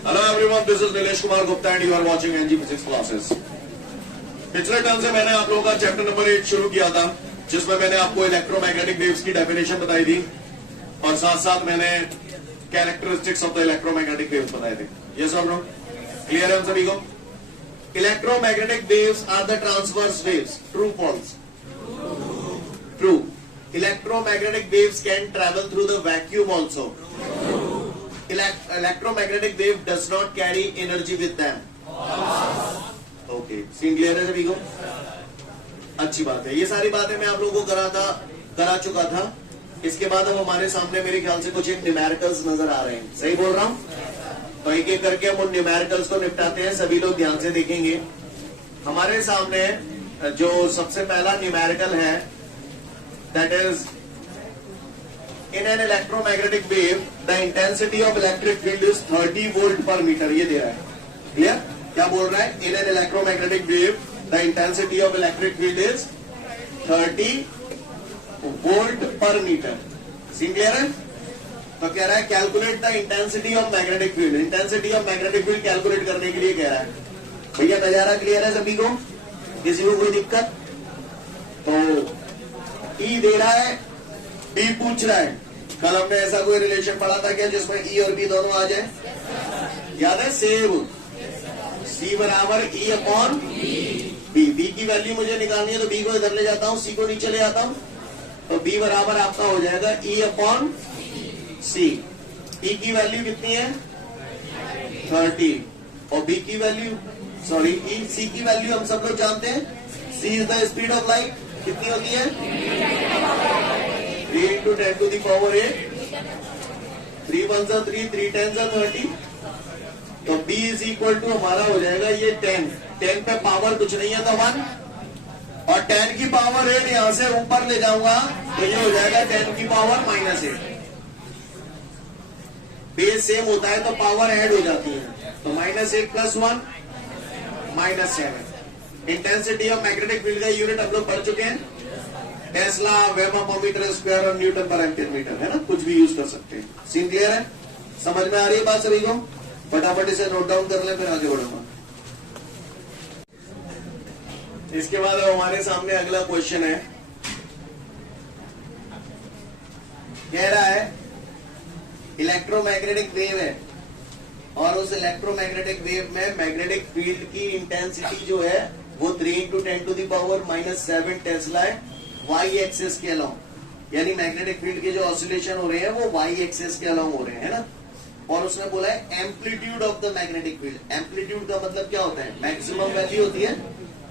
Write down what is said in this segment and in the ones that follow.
Hello everyone, this is Nilesh Kumar Gupta and you are watching NG physics classes. पिछले term से मैंने आप लोगों का चैप्टर नंबर 8 शुरू किया था, जिसमें मैंने आपको इलेक्ट्रोमैग्नेटिक वेव्स की डेफिनेशन बताई थी और साथ साथ मैंने characteristics of the electromagnetic waves बताए थे। ये सब लोग क्लियर है हम सभी को? Electromagnetic waves are the transverse waves. True false? True. Electromagnetic waves can travel through the vacuum also. Electromagnetic wave does not carry energy with them. Okay, scene clear है सभी को? अच्छी बात है। ये सारी बातें मैं आप लोगों को करा चुका था। इसके बाद अब हमारे सामने मेरे ख्याल से कुछ एक न्यूमेरिकल्स नजर आ रहे हैं। सही बोल रहा हूं? तो एक एक करके हम उन न्यूमेरिकल्स को निपटाते हैं। सभी लोग ध्यान से देखेंगे। हमारे सामने जो सबसे पहला न्यूमेरिकल है, that is in an electromagnetic wave the intensity of electric field is 30 volt per meter। ये दे रहा है। क्लियर? क्या बोल रहा है? in an electromagnetic wave the intensity of electric field is 30 volt per meter। Scene clear है? तो कह रहा है calculate the intensity of magnetic field. Intensity of magnetic field calculate करने के लिए कह रहा है। भैया नजारा क्लियर है सभी को? किसी को कोई दिक्कत? तो ई दे रहा है, बी पूछ रहा है। कल हमने ऐसा कोई रिलेशन पढ़ा था क्या जिसमें ई और बी दोनों आ जाए? याद है? सेव सी बराबर ई अपॉन बी। बी की वैल्यू मुझे निकालनी है तो बी को इधर ले जाता हूं, सी को नीचे ले आता हूं, तो बी बराबर आपका हो जाएगा ई अपॉन सी। ई की वैल्यू कितनी है? 30 और बी की वैल्यू सी की वैल्यू हम सब लोग जानते हैं। C is the speed of light. कितनी होती है? 3 into 10 to the power 8। 3 1s are 3, 3 10s are 30। तो B इज इक्वल टू हमारा हो जाएगा ये 10। 10 पे पावर कुछ नहीं है तो 1, और 10 की पावर 8 यहां से ऊपर ले जाऊंगा तो ये हो जाएगा 10 की पावर -8। बेस सेम होता है तो पावर ऐड हो जाती है, तो -8 + 1 -7। इंटेंसिटी ऑफ मैग्नेटिक फील्ड का यूनिट हम लोग पढ़ चुके हैं। Tesla, weber per metre square और न्यूटन पर एम्पियर मीटर, है ना? कुछ भी यूज कर सकते हैं। सीन क्लियर है? समझ में आ रही है बात सभी को? फटाफट इसे नोट डाउन कर ले, फिर आगे बढ़ूंगा। इसके बाद हमारे सामने अगला क्वेश्चन है। कह रहा है इलेक्ट्रोमैग्नेटिक वेव है और उस इलेक्ट्रोमैग्नेटिक वेव में मैग्नेटिक फील्ड की इंटेंसिटी जो है वो 3 × 10⁻⁷ टेस्ला है वाई एक्सेस के अलोंग। यानी मैग्नेटिक फील्ड के जो ऑसिलेशन हो रहे हैं वो वाई एक्सेस के अलोंग हो रहे हैं, है ना? और उसने बोला है amplitude of the magnetic field. Amplitude का मतलब क्या होता है? मैक्सिमम वैल्यू होती है,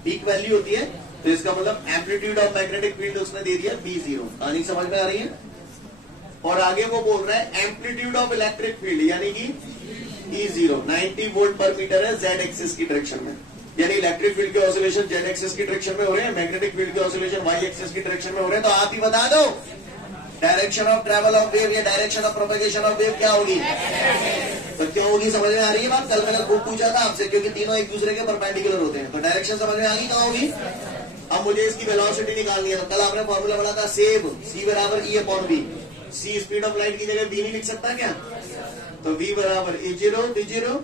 पीक वैल्यू होती है, तो इसका मतलब एम्पलीट्यूड ऑफ मैग्नेटिक फील्ड उसने दे दिया B0। कहानी समझ में आ रही है? और आगे वो बोल रहा है एम्पलीट्यूड ऑफ इलेक्ट्रिक फील्ड यानी कि E0 90 वोल्ट पर मीटर है जेड एक्सिस की डायरेक्शन में। यानी इलेक्ट्रिक फील्ड के ऑसिलेशन जेड एक्सिस की डायरेक्शन में हो रहे हैं, मैग्नेटिक फील्ड के ऑसिलेशन वाई एक्सिस की डायरेक्शन में हो रहे हैं। तो आप ही बता दो direction of travel of wave या direction of propagation of wave क्या होगी? तो क्या होगी? समझ में आ रही है बात? कल मैंने खूब पूछा था आपसे, क्योंकि तीनों एक दूसरे के परपेंडिकुलर होते हैं। तो डायरेक्शन समझ में आ गई कहाँ होगी? अब मुझे इसकी वेलोसिटी निकालनी है। तो कल आपने फॉर्मूला पढ़ा था सेव सी बराबर E upon B. C speed of light की जगह बी नहीं लिख सकता क्या? तो V बराबर E0 B0।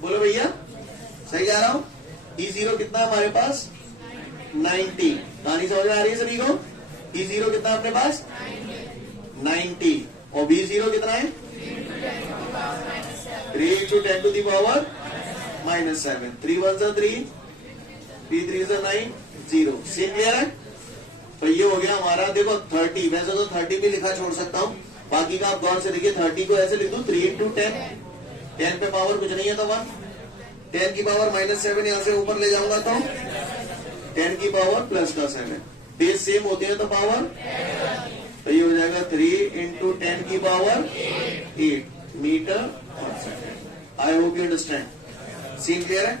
बोलो भैया, सही जा रहा हूं? E0 कितना है हमारे पास? 90। कहानी समझ में आ रही है सभी को? E0 कितना अपने पास? 90। और B0 कितना है? 3 × 10⁻⁷ 3 1s are 3, 3 3s are 9, 0। Scene clear है? तो ये हो गया हमारा। देखो 30, वैसे तो 30 भी लिखा छोड़ सकता हूं, बाकी का आप गौर से देखिए। 30 को ऐसे लिख दूं 3 × 10। 10 पे पावर कुछ नहीं है तो 1। 10 की पावर -7 यहां से ऊपर ले जाऊंगा तो 10 की पावर +7। बेस सेम होते हैं तो पावर, तो ये हो जाएगा 3 × 10 की power 8 metre per second. I hope you understand. Scene clear है?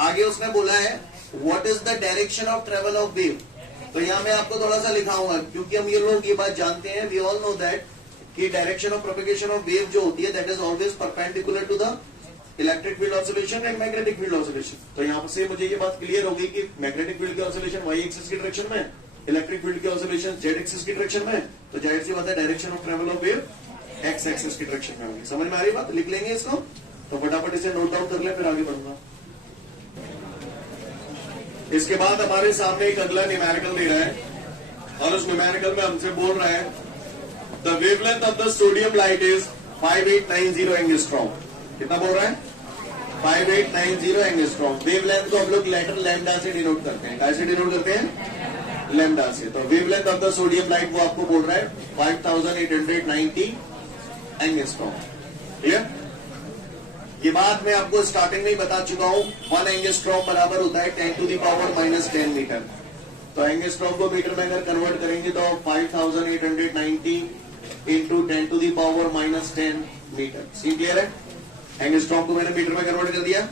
आगे उसने बोला है what is the direction of travel of wave. तो यहाँ मैं आपको थोड़ा सा लिखाऊंगा, क्योंकि हम ये लोग ये बात जानते हैं, वी ऑल नो दैट कि direction of propagation of wave जो होती है that is always perpendicular to the electric field oscillation and magnetic field oscillation. तो यहाँ से मुझे ये बात क्लियर होगी कि मैग्नेटिक फील्ड के ऑसिलेशन वाई एक्सिस की डायरेक्शन में, इलेक्ट्रिक फील्ड के ऑसिलेशन जेड एक्सिस की डायरेक्शन में, तो जाहिर सी बात है direction of travel of wave x axis की डायरेक्शन में होगी। समझ में आ रही बात? लिख लेंगे इसको। तो फटाफट इसे नोट डाउन कर ले, फिर आगे बढ़ूंगा। इसके बाद हमारे सामने एक अगला न्यूमेरिकल दे रहा है, और उस न्यूमेरिकल में हमसे बोल रहा है the wavelength of the sodium light is 5890 angstrom. कितना बोल रहा है? 5890 एंगस्ट्रॉम। वेवलेंथ को हम लोग लेटर लैम्डा से डिनोट करते हैं। कैसे डिनोट करते हैं? लैम्डा से। तो wavelength of the sodium light वो आपको बोल रहा है 5890 एंगस्ट्रॉम। ठीक है? ये बात मैं आपको स्टार्टिंग में ही बता चुका हूं। 1 एंगस्ट्रॉम बराबर होता है 10 to the power -10 मीटर। तो एंगस्ट्रॉम को मीटर में अगर कन्वर्ट करेंगे तो 5890 into 10 to the power -10 metre. See clear है? एंगस्ट्रॉम को मैंने मीटर में कन्वर्ट कर दिया।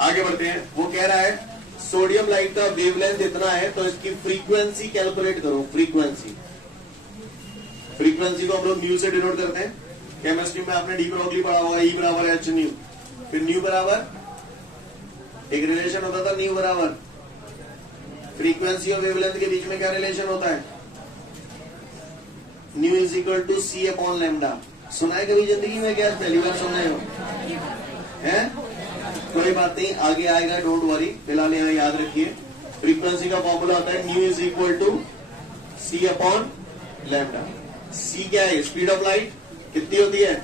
आगे बढ़ते हैं। वो कह रहा है सोडियम लाइट का वेवलेंथ इतना है, तो इसकी फ्रीक्वेंसी कैलकुलेट करो। फ्रीक्वेंसी को हम लोग न्यू से डिनोट करते हैं। केमिस्ट्री में आपने डी ब्रोगली पढ़ा होगा, ई बराबर एच न्यू। फिर न्यू बराबर एक रिलेशन होता था, न्यू बराबर फ्रीक्वेंसी और वेवलेंथ के बीच में क्या रिलेशन होता है? Nu is equal to c upon lambda. सुना है कभी जिंदगी में? क्या पहली बार सुन रहे हो? है? कोई बात नहीं, आगे आएगा, डोंट वरी। फिलहाल यहाँ याद रखिए फ्रीक्वेंसी का फॉर्मूला होता है nu is equal to c upon lambda. सी क्या है? स्पीड ऑफ लाइट कितनी होती है?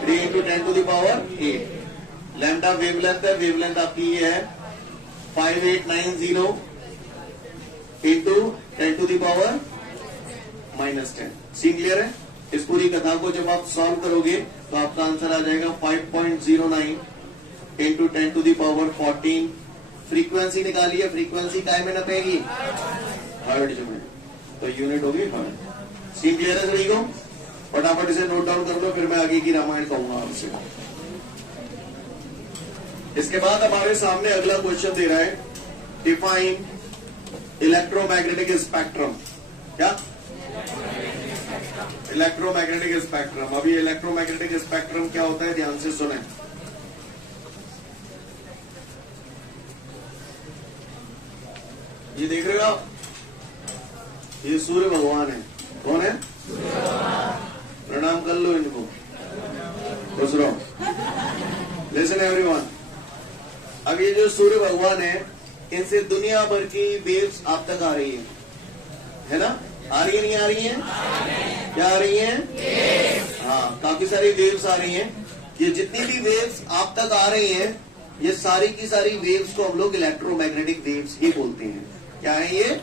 3 into 10 to the power 8। Lambda wavelength है। वेवलेंथ आपकी ये है 5890 into 10 to the power -10। C clear है? इस पूरी कथा को जब आप सॉल्व करोगे तो आपका आंसर आ जाएगा 5.09 into 10 to the power 14। Frequency निकालिए। फ्रीक्वेंसी काय में नपेगी? हर्ट्ज में। तो यूनिट होगी हर्ट्ज। सी क्लियर है सभी को? फटाफट इसे नोट डाउन कर लो, फिर मैं आगे की रामायण कहूंगा आपसे। इसके बाद हमारे सामने अगला क्वेश्चन दे रहा है डिफाइन इलेक्ट्रोमैग्नेटिक स्पेक्ट्रम। क्या? Electromagnetic spectrum. अभी इलेक्ट्रोमैग्नेटिक स्पेक्ट्रम क्या होता है, ध्यान से सुने। ये देख रहे हो आप? ये सूर्य भगवान है। कौन है? प्रणाम कर लो इनको। खुश रहो। Listen everyone. अब ये जो सूर्य भगवान है, इनसे दुनिया भर की वेव्स आप तक आ रही है ना? आ रही है, नहीं आ रही है? क्या आ रही है? हाँ, काफी सारी वेव्स आ रही हैं। ये जितनी भी वेव्स आप तक आ रही हैं, ये सारी की सारी वेव्स को हम लोग इलेक्ट्रोमैग्नेटिक वेव्स ही बोलते हैं। क्या है ये?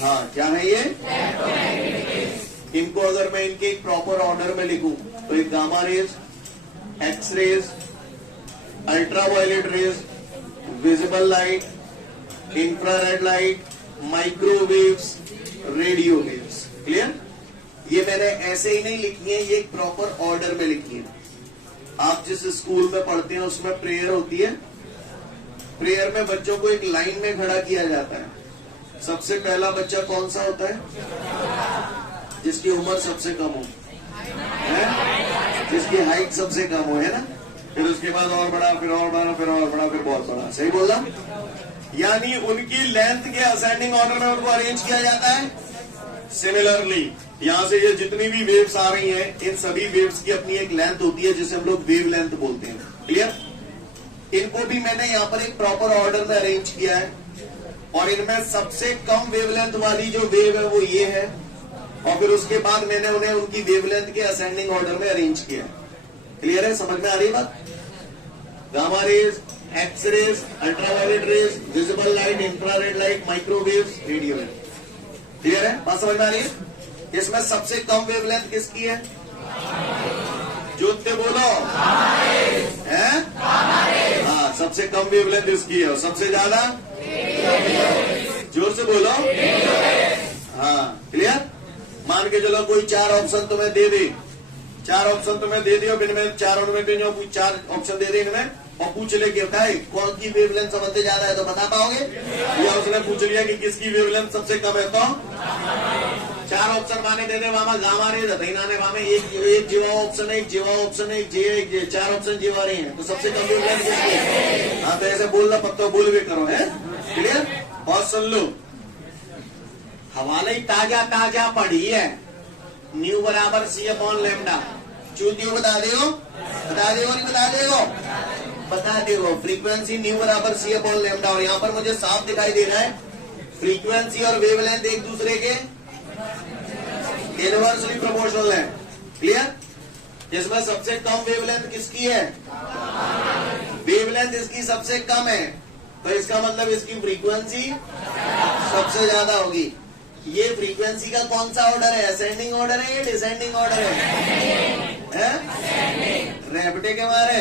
हाँ, क्या है ये? इनको अगर मैं इनके एक प्रॉपर ऑर्डर में लिखूं तो एक gamma rays, x rays, ultraviolet rays, visible light, infrared light, microwaves, radio waves. Clear? ये मैंने ऐसे ही नहीं लिखी है, ये एक प्रॉपर ऑर्डर में लिखी है। आप जिस स्कूल में पढ़ते हैं उसमें प्रेयर होती है। प्रेयर में बच्चों को एक लाइन में खड़ा किया जाता है। सबसे पहला बच्चा कौन सा होता है? जिसकी उम्र सबसे कम हो, है? जिसकी हाइट सबसे कम हो, है ना? फिर उसके बाद और बड़ा, फिर और बड़ा, फिर और बड़ा, फिर बहुत बड़ा। सही बोला? यानी उनकी लेंथ के असेंडिंग ऑर्डर में उनको अरेंज किया जाता है। सिमिलरली यहाँ से ये जितनी भी वेव्स आ रही हैं, इन सभी वेव्स की अपनी एक लेंथ होती है जिसे हम लोग वेव लेंथ बोलते हैं। क्लियर? इनको भी मैंने यहाँ पर एक प्रॉपर ऑर्डर में अरेंज किया है, और इनमें सबसे कम वेवलेंथ वाली जो वेव है वो ये है, और फिर उसके बाद मैंने उन्हें उनकी वेवलेंथ के असेंडिंग ऑर्डर में अरेंज किया। क्लियर है? समझ में आ रही बात? Gamma rays, x rays, ultraviolet rays, visible light, infrared light, microwaves, radio wave. Clear है? बात समझ में आ रही है? इसमें सबसे कम वेवलेंथ किसकी है? जोते बोलो है? हाँ, सबसे कम वेवलेंथ इसकी है, और सबसे ज्यादा जोर से बोलो। हाँ, क्लियर? मान के चलो कोई 4 ऑप्शन तुम्हें दे दे, 4 ऑप्शन तुम्हें दे दियो, इनमें चारों में से जो 4 ऑप्शन दे दे इनमें, और पूछ ले कि कौन की वेवलेंथ सबसे ज्यादा है, तो बता पाओगे? या उसने पूछ लिया कि किसकी वेवलेंथ सबसे कम है, तो 4 ऑप्शन माने दे दे, वहां गामा रेज ने वहां एक जीवा ऑप्शन है, एक जीवा ऑप्शन है, एक 4 ऑप्शन जीवा रहे हैं, तो सबसे कम वेवलेंथ किसकी है? हाँ, तो ऐसे बोलना पत्ता बोल भी करो, है? क्लियर? और सुन लो, हवाले ताजा पड़ी है। न्यू बराबर सी अपॉन लैम्डा। चूतियों बता दो बता देगा नहीं बता देगा? बता देगा। फ्रीक्वेंसी न्यू बराबर सी अपॉन लैम्डा, और यहाँ पर मुझे साफ दिखाई दे रहा है फ्रीक्वेंसी और वेवलेंथ एक दूसरे के इनवर्सली प्रोपोर्शनल है। क्लियर? जिसमें सबसे कम वेवलेंथ किसकी है? वेवलेंथ इसकी सबसे कम है, तो इसका मतलब इसकी फ्रीक्वेंसी सबसे ज्यादा होगी। ये फ्रीक्वेंसी का कौन सा ऑर्डर है? असेंडिंग ऑर्डर है या डिसेंडिंग ऑर्डर है? रैपिटे के मारे,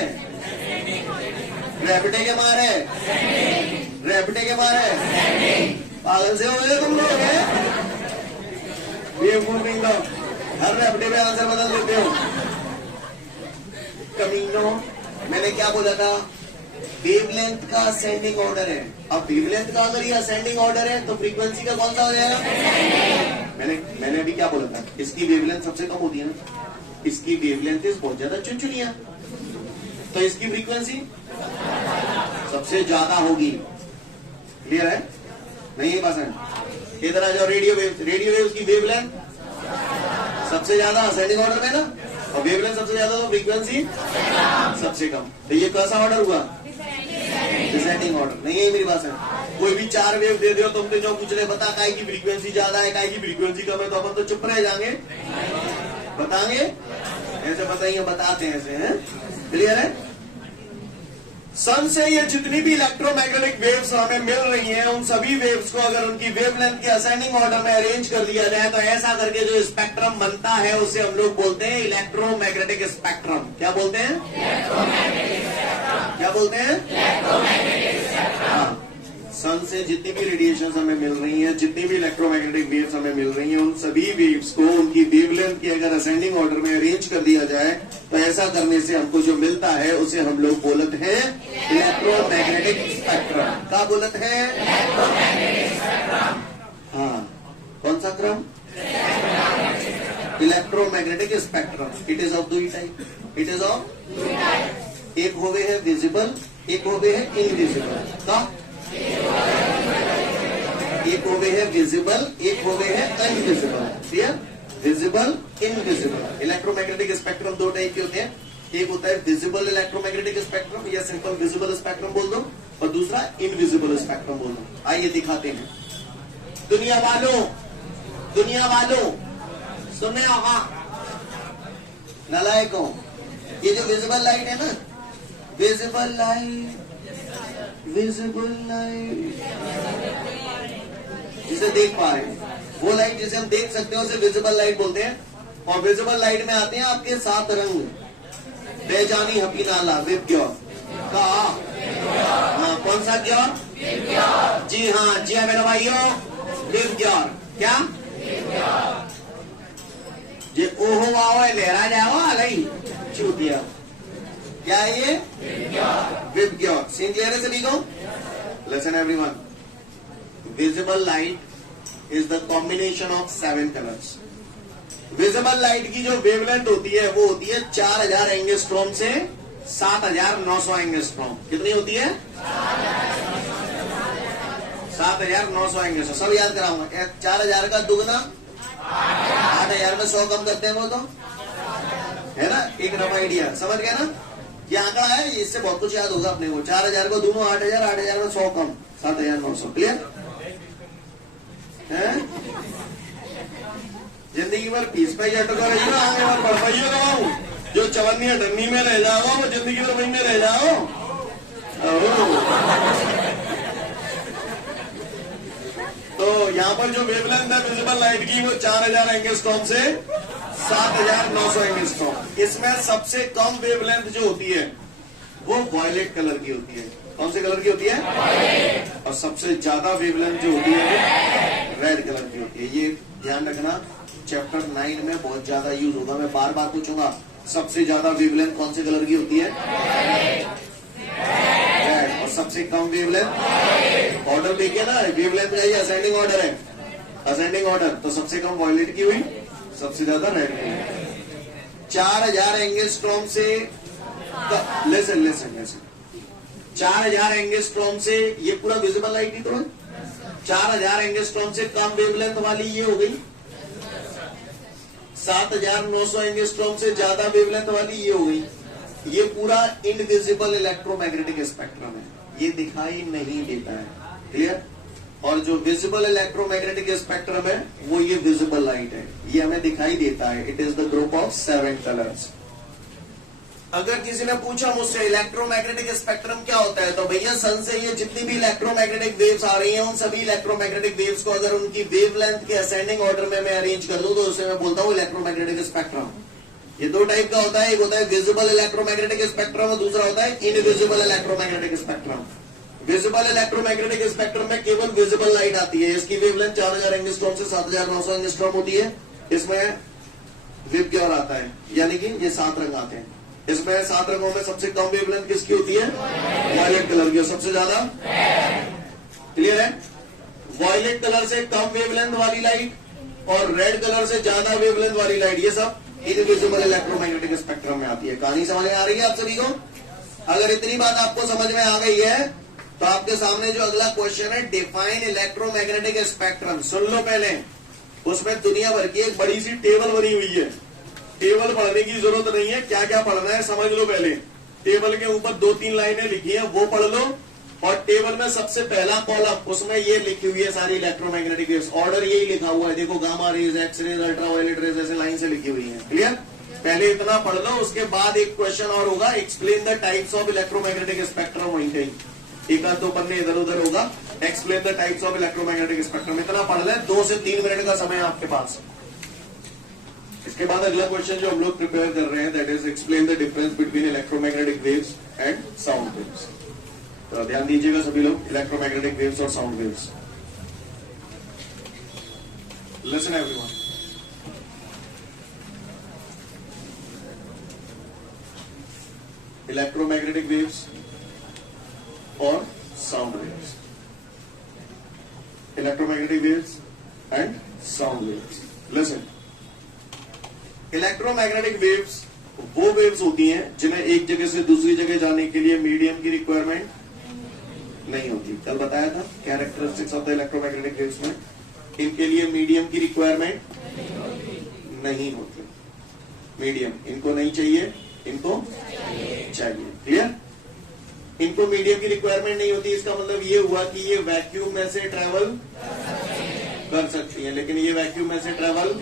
रैपिटे के मारे, रैपिटे के मारे पागल से हो गए तुम लोग हैं। हर रैपिटे में आंसर बदल देते हो कमीनो। मैंने क्या बोला था? वेवलेंथ का असेंडिंग ऑर्डर है। अब वेवलेंथ का अगर ये असेंडिंग ऑर्डर है तो फ्रीक्वेंसी का कौन सा हो जाएगा? मैंने अभी क्या बोला था? इसकी वेवलेंथ सबसे कम होती है ना, इसकी वेवलेंथ बहुत ज्यादा चुनचुनिया, तो इसकी फ्रीक्वेंसी सबसे ज्यादा होगी। क्लियर है? नहीं है पसंद? इधर आ जाओ। रेडियो वेव की वेवलेंथ सबसे ज्यादा असेंडिंग ऑर्डर में ना, और वेवलेंथ सबसे ज्यादा तो फ्रीक्वेंसी सबसे कम। तो ये कैसा ऑर्डर हुआ? Descending order. नहीं है मेरी बात है? कोई भी 4 वेव दे दो, तुमने जो पूछ रहे बता काय की फ्रीक्वेंसी ज्यादा है, काय की फ्रीक्वेंसी कम है, तो अपन तो चुप रह जाएंगे। बताएंगे ऐसे? बताइए, बताते हैं ऐसे हैं। क्लियर है? सन से ये जितनी भी इलेक्ट्रोमैग्नेटिक वेव्स हमें मिल रही हैं, उन सभी वेव्स को अगर उनकी वेवलेंथ के असेंडिंग ऑर्डर में अरेंज कर दिया जाए तो ऐसा करके जो स्पेक्ट्रम बनता है उसे हम लोग बोलते हैं इलेक्ट्रोमैग्नेटिक स्पेक्ट्रम। क्या बोलते हैं? क्या बोलते हैं? हाँ। सन से जितनी भी रेडिएशन हमें मिल रही हैं, जितनी भी इलेक्ट्रोमैग्नेटिक वेव्स हमें मिल रही हैं, उन सभी वेव्स को उनकी वेवलेंथ के अगर असेंडिंग ऑर्डर में अरेंज कर दिया जाए तो ऐसा करने से हमको जो मिलता है उसे हम लोग बोलते हैं इलेक्ट्रोमैग्नेटिक स्पेक्ट्रम। क्या बोलते हैं? हाँ। कौन सा क्रम? Electromagnetic spectrum. It is of 2 type. It is of, एक हो गए है विजिबल, एक हो गए है इनविजिबल। का एक हो गए है विजिबल, एक हो गए है invisible. Clear? Visible, invisible. Electromagnetic spectrum 2 type के होते हैं। एक होता है विजिबल इलेक्ट्रोमैग्नेटिक स्पेक्ट्रम या सिंपल विजिबल स्पेक्ट्रम बोल दो, और दूसरा इनविजिबल स्पेक्ट्रम बोल दो। आइए दिखाते हैं। दुनिया वालों, दुनिया वालों सुनने आओ। नलायकों, ये जो विजिबल लाइट है ना, विजिबल लाइट, विजिबल लाइट जिसे देख पा रहे हैं, वो लाइट जिसे हम देख सकते हैं उसे विजिबल लाइट बोलते हैं। और विजिबल लाइट में आते हैं आपके 7 रंग। बेजानी हपी नाला विबग्योर का। हाँ, कौन सा ग्योर? जी हाँ, जी हाँ मेरे भाइयों, विबग्योर। क्या? जे ओहो वाओ लहरा जाओ अलई चूतिया। क्या है ये? विबग्योर। सीन क्लियर है सभी को? Listen everyone. Visible light is the combination of 7 colours. Visible light की जो वेवलेंथ होती है वो होती है 4000 एंगस्ट्रॉम से 7900 एंगस्ट्रॉम। कितनी होती है? 7900 एंगस्ट्रॉम। सब याद कराऊंगा। 4000 का दुगना 8000 में 100 कम करते हैं वो तो है ना। एक रफ आइडिया समझ गया ना? ये आंकड़ा है, इससे बहुत कुछ याद होगा अपने को। 4000 को दोनों 8000, 8000 में 100 कम 7900। क्लियर है? जिंदगी भर पीस पे अटका रही हो, आगे बार पढ़ पाइयो गवाऊ। जो चवन्नी अठन्नी में रह जाओ वो जिंदगी भर वहीं में रह जाओ। तो यहाँ पर जो वेवलेंथ है विजिबल लाइट की वो 4000 एंगस्ट्रॉम से 7900 एंगस्ट्रॉम। इसमें सबसे कम वेवलेंथ जो होती है वो वॉयलेट कलर की होती है। कौन से कलर की होती है? और सबसे ज्यादा वेवलेंथ जो होती है रेड कलर की होती है। ये ध्यान रखना, चैप्टर 9 में बहुत ज्यादा यूज होगा। मैं बार बार पूछूंगा सबसे ज्यादा वेवलेंथ कौन से कलर की होती है? रेड। और सबसे कम वेवलेंथ? ऑर्डर देखिए ना, वेवलेंथ का ये असेंडिंग ऑर्डर है। असेंडिंग ऑर्डर तो सबसे कम वॉयलेट की हुई, सबसे ज्यादा रेड की। 4000 एंगस्ट्रॉम से लेसन लेसन लेसन 4000 एंगस्ट्रॉम से ये पूरा विजिबल लाइट ही तो है। 4000 एंगस्ट्रॉम से कम वेवलेंथ वाली ये हो गई। 7900 एंगस्ट्रॉम से ज्यादा वेवलेंथ वाली ये हो गई। ये पूरा इनविजिबल इलेक्ट्रोमैग्नेटिक स्पेक्ट्रम है, ये दिखाई नहीं देता है, क्लियर। और जो विजिबल इलेक्ट्रोमैग्नेटिक स्पेक्ट्रम है वो ये विजिबल लाइट है, ये हमें दिखाई देता है। It is the group of 7 colours. अगर किसी ने पूछा मुझसे इलेक्ट्रोमैग्नेटिक स्पेक्ट्रम क्या होता है, तो भैया सन से ये जितनी भी इलेक्ट्रोमैग्नेटिक वेव्स आ रही हैं उन सभी इलेक्ट्रोमैग्नेटिक वेव्स को अगर उनकी वेवलेंथ के असेंडिंग ऑर्डर में मैं अरेंज कर लूं तो उसे मैं बोलता हूं इलेक्ट्रोमैग्नेटिक स्पेक्ट्रम। ये दो टाइप का होता है, एक होता है विजिबल इलेक्ट्रोमैग्नेटिक स्पेक्ट्रम और दूसरा होता है invisible electromagnetic spectrum. Visible electromagnetic spectrum में केवल विजिबल लाइट आती है, इसकी वेवलेंथ 4000 एंगस्ट्रॉम से 7900 एंगस्ट्रॉम होती है। इसमें विबग्योर आता है, यानी कि ये 7 रंग आते हैं। इसमें 7 रंगों में सबसे कम वेवलेंथ किसकी होती है? वायलेट कलर की। और सबसे ज्यादा क्लियर है, वायलेट कलर से कम वेवलेंथ वाली लाइट और रेड कलर से ज्यादा वेवलेंथ वाली लाइट, ये सब इनविजिबल इलेक्ट्रोमैग्नेटिक स्पेक्ट्रम में आती है। कहानी समझ में आ रही है आप सभी को? अगर इतनी बात आपको समझ में आ गई है तो आपके सामने जो अगला क्वेश्चन है, डिफाइन इलेक्ट्रोमैग्नेटिक स्पेक्ट्रम, सुन लो पहले। उसमें दुनिया भर की एक बड़ी सी टेबल बनी हुई है, टेबल पढ़ने की जरूरत नहीं है, क्या क्या पढ़ना है समझ लो पहले। टेबल के ऊपर 2-3 लाइनें लिखी है वो पढ़ लो, और टेबल में सबसे पहला कॉलम उसमें ये लिखी हुई है सारी इलेक्ट्रोमैग्नेटिक वेव्स, ऑर्डर यही लिखा हुआ है, देखो gamma rays, x rays, ultraviolet rays, ऐसे लाइन से लिखी हुई है, क्लियर। पहले इतना पढ़ लो, उसके बाद एक क्वेश्चन और होगा, explain the types of electromagnetic spectrum, वहीं कहीं एक आध 2 पन्ने इधर उधर होगा, explain the types of electromagnetic spectrum. इतना पढ़ ले, 2 से 3 मिनट का समय है आपके पास। इसके बाद अगला क्वेश्चन जो हम लोग प्रिपेयर कर रहे हैं, that is explain the difference between electromagnetic waves and sound waves. तो ध्यान दीजिएगा सभी लोग, इलेक्ट्रोमैग्नेटिक वेव्स और sound waves. Listen everyone, electromagnetic waves और sound waves, electromagnetic waves and sound waves. Listen, electromagnetic waves वो वेव्स होती हैं जिन्हें एक जगह से दूसरी जगह जाने के लिए मीडियम की रिक्वायरमेंट नहीं होती। कल बताया था characteristics of the electromagnetic waves में, इनके लिए मीडियम की रिक्वायरमेंट नहीं होती। मीडियम इनको नहीं चाहिए, इनको चाहिए, क्लियर। इनको मीडियम की रिक्वायरमेंट नहीं होती, इसका मतलब ये हुआ कि ये वैक्यूम में से ट्रेवल कर सकती है, लेकिन ये वैक्यूम में से ट्रेवल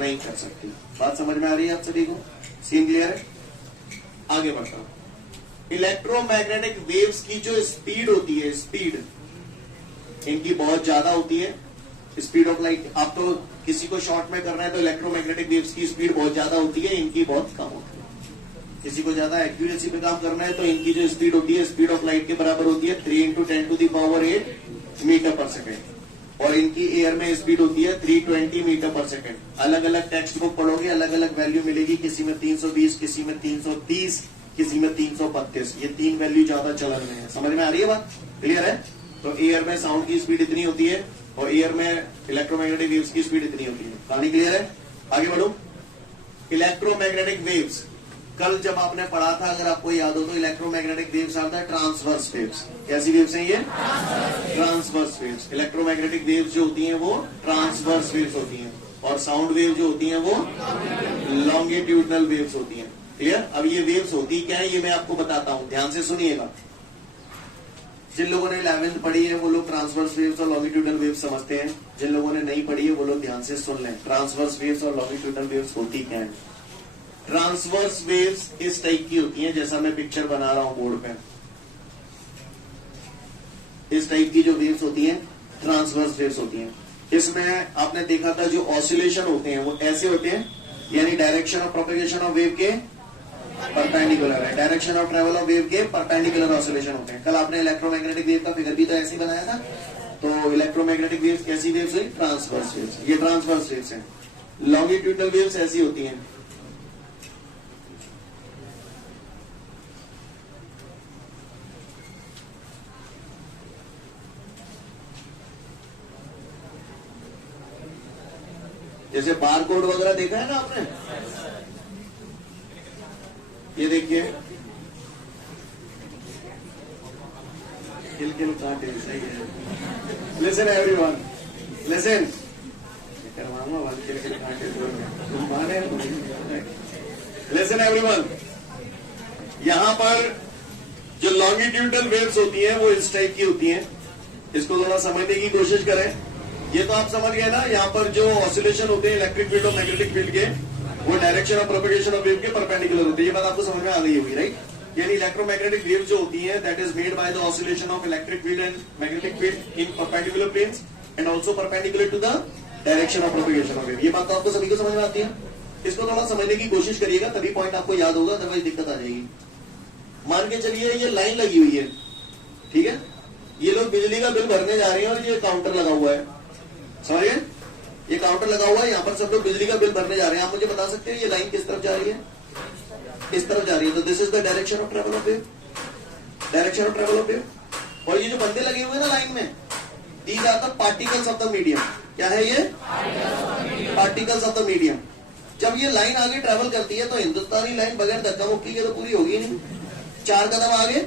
नहीं कर सकती। बात समझ में आ रही है आप सभी को? सीन क्लियर है? आगे बढ़ता हूं। इलेक्ट्रोमैग्नेटिक वेव्स की जो स्पीड होती है, स्पीड इनकी बहुत ज्यादा होती है, स्पीड ऑफ लाइट। आप तो किसी को शॉर्ट में करना है तो इलेक्ट्रोमैग्नेटिक वेव्स की स्पीड बहुत ज्यादा होती है, इनकी बहुत कम होती है। किसी को ज्यादा एक्यूरेसी पे काम करना है तो इनकी जो स्पीड होती है स्पीड ऑफ लाइट के बराबर होती है 3 × 10⁸ मीटर पर सेकेंड, और इनकी एयर में स्पीड होती है 320 मीटर पर सेकेंड। अलग अलग टेक्स्ट बुक पढ़ोगे अलग अलग वैल्यू मिलेगी, किसी में 320, किसी में 330, किसी में 332। ये 3 वैल्यू ज्यादा चलन में है। समझ में आ रही है बात? क्लियर है? तो एयर में साउंड की स्पीड इतनी होती है और एयर में इलेक्ट्रोमैग्नेटिक वेव्स की स्पीड इतनी होती है। कहानी क्लियर है? आगे बढ़ो। इलेक्ट्रोमैग्नेटिक वेव्स, कल जब आपने पढ़ा था, अगर आपको याद हो तो, electromagnetic waves are the transverse waves. कैसी वेव्स हैं ये? Transverse waves. इलेक्ट्रोमैग्नेटिक वेव्स जो होती हैं वो ट्रांसवर्स वेव्स होती हैं, और साउंड वेव जो होती हैं वो लॉन्गिट्यूडनल वेव्स होती हैं। क्लियर? अब ये वेव्स होती क्या है ये मैं आपको बताता हूं, ध्यान से सुनिएगा। जिन लोगों ने 11th पढ़ी है वो लोग ट्रांसवर्स वेव्स और लॉन्गिट्यूडनल वेव्स समझते हैं, जिन लोगों ने नहीं पढ़ी है वो लोग ध्यान से सुन लें। ट्रांसवर्स वेव्स और लॉन्गिट्यूडनल वेव्स होती क्या है? ट्रांसवर्स वेव्स इस टाइप की होती हैं, जैसा मैं पिक्चर बना रहा हूं बोर्ड पे, इस टाइप की जो वेव्स होती हैं ट्रांसवर्स वेव्स होती हैं। इसमें आपने देखा था जो ऑसिलेशन होते हैं वो ऐसे होते हैं, यानी direction of propagation of wave के परपेंडिकुलर है, direction of travel of wave के परपेंडिकुलर ऑसिलेशन होते हैं। कल आपने इलेक्ट्रोमैग्नेटिक वेव का फिगर भी तो ऐसे ही बनाया था। तो इलेक्ट्रोमैग्नेटिक वेव्स कैसी वेव्स हुई? Transverse waves. ये ट्रांसवर्स वेव्स हैं। लॉन्गिट्यूडनल वेव्स ऐसी होती हैं, जैसे बार कोड वगैरह देखा है ना आपने, ये देखिए किल किल काटे, सही है। लिसन एवरीवन, लिसन, करवाऊंगा वन किल किल काटे, तुम माने? लिसन एवरीवन, यहां पर जो लॉन्गिट्यूडनल वेव्स होती हैं वो इस टाइप की होती हैं। इसको थोड़ा समझने की कोशिश करें। ये तो आप समझ गए ना, यहाँ पर जो ऑसिलेशन होते हैं इलेक्ट्रिक फील्ड और मैग्नेटिक फील्ड के, वो direction of propagation of wave के परपेंडिकुलर होते हैं। ये बात आपको समझ में आ गई होगी, राइट? यानी इलेक्ट्रोमैग्नेटिक वेव जो होती है that is made by the oscillation of electric field and magnetic field in perpendicular planes and also perpendicular to the direction of propagation of wave. ये बात तो आपको सभी को समझ में आती है। इसको थोड़ा समझने की कोशिश करिएगा, तभी पॉइंट आपको याद होगा, अदरवाइज दिक्कत आ जाएगी। मान के चलिए ये लाइन लगी हुई है, ठीक है? ये लोग बिजली का बिल भरने जा रहे हैं और ये काउंटर लगा हुआ है, समझ गए? ये काउंटर लगा हुआ है, यहाँ पर सब लोग बिजली का बिल भरने जा रहे हैं। आप मुझे बता सकते हैं ये लाइन किस तरफ जा रही है? इस तरफ जा रही है। तो this is the direction of travel of wave, direction of travel of wave. और ये जो बंदे लगे हुए हैं ना लाइन में, these are the particles of the medium. क्या है ये? Particles of the medium. जब ये लाइन आगे ट्रेवल करती है तो हिंदुस्तानी लाइन बगैर धक्का मुक्की के तो पूरी होगी नहीं। 4 कदम आगे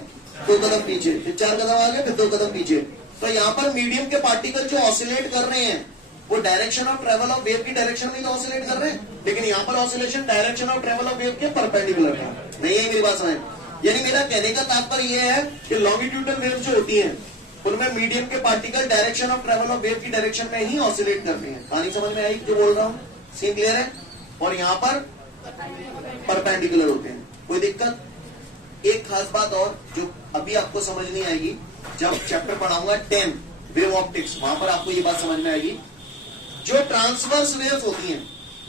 2 कदम पीछे, फिर 4 कदम आगे फिर 2 कदम पीछे। तो यहाँ पर मीडियम के पार्टिकल जो ऑसिलेट कर रहे हैं वो direction of travel of wave की डायरेक्शन में तो ऑसिलेट कर रहे हैं, लेकिन यहाँ पर oscillation direction of travel of wave के परपेंडिकुलर है। नहीं है मेरी बात समझ? यानी मेरा कहने का तात्पर्य यह है कि लॉन्गिट्यूडनल वेव जो होती हैं उनमें मीडियम के particle direction of travel of wave की डायरेक्शन में ही ऑसिलेट करते हैं। कहानी समझ में आई जो बोल रहा हूँ? सीन क्लियर है? और यहाँ पर परपेंडिकुलर होते हैं। कोई दिक्कत? एक खास बात और जो अभी आपको समझ नहीं आएगी, जब चैप्टर पढ़ाऊंगा 10 वेव ऑप्टिक्स, वहां पर आपको ये बात समझ में आएगी। जो ट्रांसवर्स वेव्स होती हैं,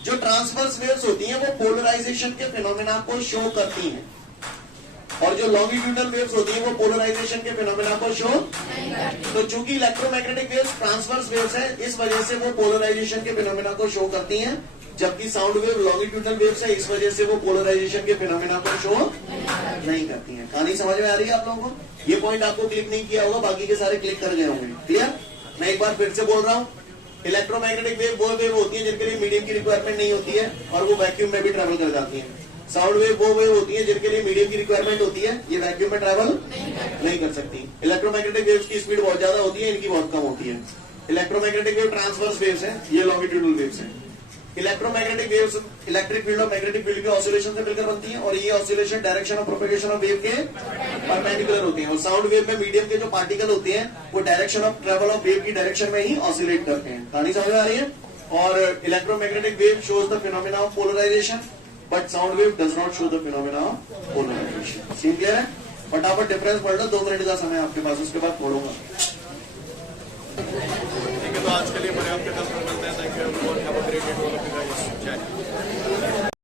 जो ट्रांसवर्स वेव्स होती हैं वो पोलराइजेशन के फिनोमेना को शो करती हैं, और जो लॉन्गिट्यूडनल वेव्स होती हैं वो पोलराइजेशन के फिनोमेना को शो। तो चूंकि इलेक्ट्रोमैग्नेटिक वेव्स ट्रांसवर्स वेव्स है, इस वजह से वो पोलराइजेशन के फिनोमेना को शो करती हैं, जबकि साउंड वेव लॉन्गिट्यूडनल वेव्स है, इस वजह से वो पोलराइजेशन के फिनोमेना को शो नहीं करती हैं। कहानी समझ में आ रही है आप लोगों को? ये पॉइंट आपको क्लिक नहीं किया होगा, बाकी के सारे क्लिक कर गए होंगे। क्लियर? मैं एक बार फिर से बोल रहा हूँ, इलेक्ट्रोमैग्नेटिक वेव वो वेव होती है जिनके लिए मीडियम की रिक्वायरमेंट नहीं होती है और वो वैक्यूम में भी ट्रेवल कर जाती है। साउंड वेव वो वेव होती है जिनके लिए मीडियम की रिक्वायरमेंट होती है, ये वैक्यूम में ट्रेवल नहीं कर सकती। इलेक्ट्रोमैग्नेटिक वेव्स की स्पीड बहुत ज्यादा होती है, इनकी बहुत कम होती है। इलेक्ट्रोमैग्नेटिक वेव ट्रांसवर्स वेव्स है, ये लॉन्गिट्यूडनल वेव्स है। इलेक्ट्रोमैग्नेटिक वेव्स इलेक्ट्रिक फील्ड और मैग्नेटिक फील्ड के ऑसिलेशन से मिलकर बनती है, और ये oscillation direction of propagation of wave के परपेंडिकुलर होती है। और साउंड वेव में मीडियम के जो पार्टिकल होते हैं वो direction of travel of wave की डायरेक्शन में ही ऑसिलेट करते हैं। कहानी समझ में आ रही है? और electromagnetic wave shows the phenomena of polarization, but sound wave does not show the phenomena of polarization. Scene clear है? फटाफट डिफरेंस पढ़ लो, 2 मिनट का समय आपके पास, उसके बाद पढ़ूंगा। ठीक है, तो आज के लिए पर्याप्त है। Thank you everyone, have a great day.